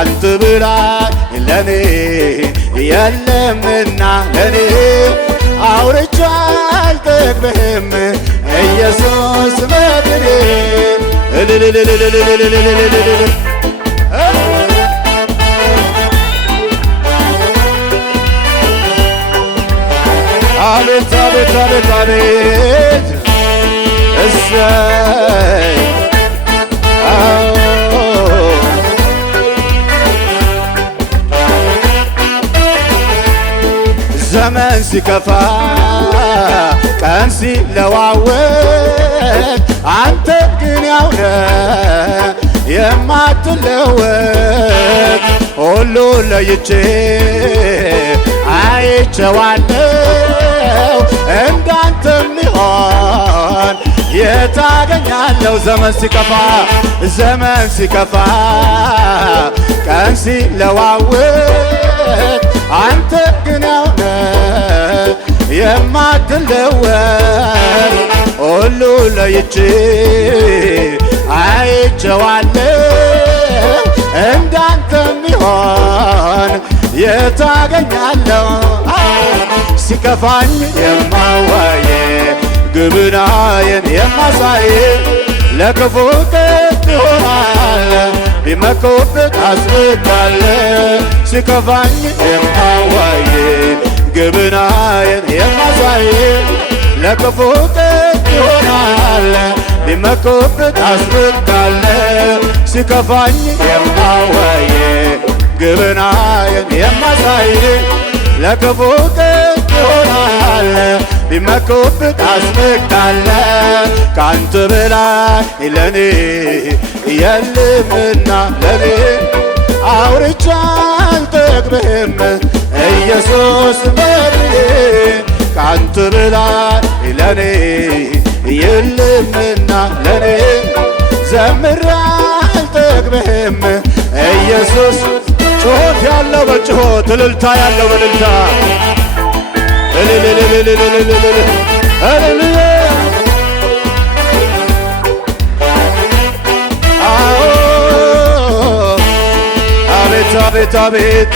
ካንተ በላይ ለኔ የለምና ለኔ አውርቼ አልጠግብህም ኢየሱስ መድኔ አቤት አቤት አቤት አቤት እሰይ ዘመን ሲከፋ ቀን ሲለዋወጥ አንተ ግን ያው ነህ የማትለወጥ ሁሉ ለይቼ አይቼዋለሁ እንዳንተ ሚሆን የታገኛለሁ ዘመን ሲከፋ ቀን ሲለዋወጥ አንተ ግን ያው ነህ የማትለወጥ ሁሉ ለይቼ አይቼዋለሁ እንዳንተ ሚሆን የታገኛለሁ ሲከፋኝ የማዋየ ግብናዬን የማሳይ ለክፉ ቀን ይሆናል ቢመኩብህ ታስብካለህ ሲከፋኝ የማዋይ ግብናዬን የማሳይ ለክፉ ቀን ይሆናል ቢመኩብህ ታስብካለህ ሲከፋኝ የማዋይ ግብናዬን የማሳይ ለክፉ ቀን ይሆናል ቢመኩብህ ታስብካለህ ካንተ በላይ ለኔ የለምና ለኔ አውርቼ አልጠግብህም ኢየሱስ መድኔ ካንተ በላይ ለኔ የለምና ለኔ ዘምሬ አልጠግብህም ኢየሱስ ጩኸት ያለው በጩኸት እልልታ ያለው በእልልታ አቤት አቤት አቤት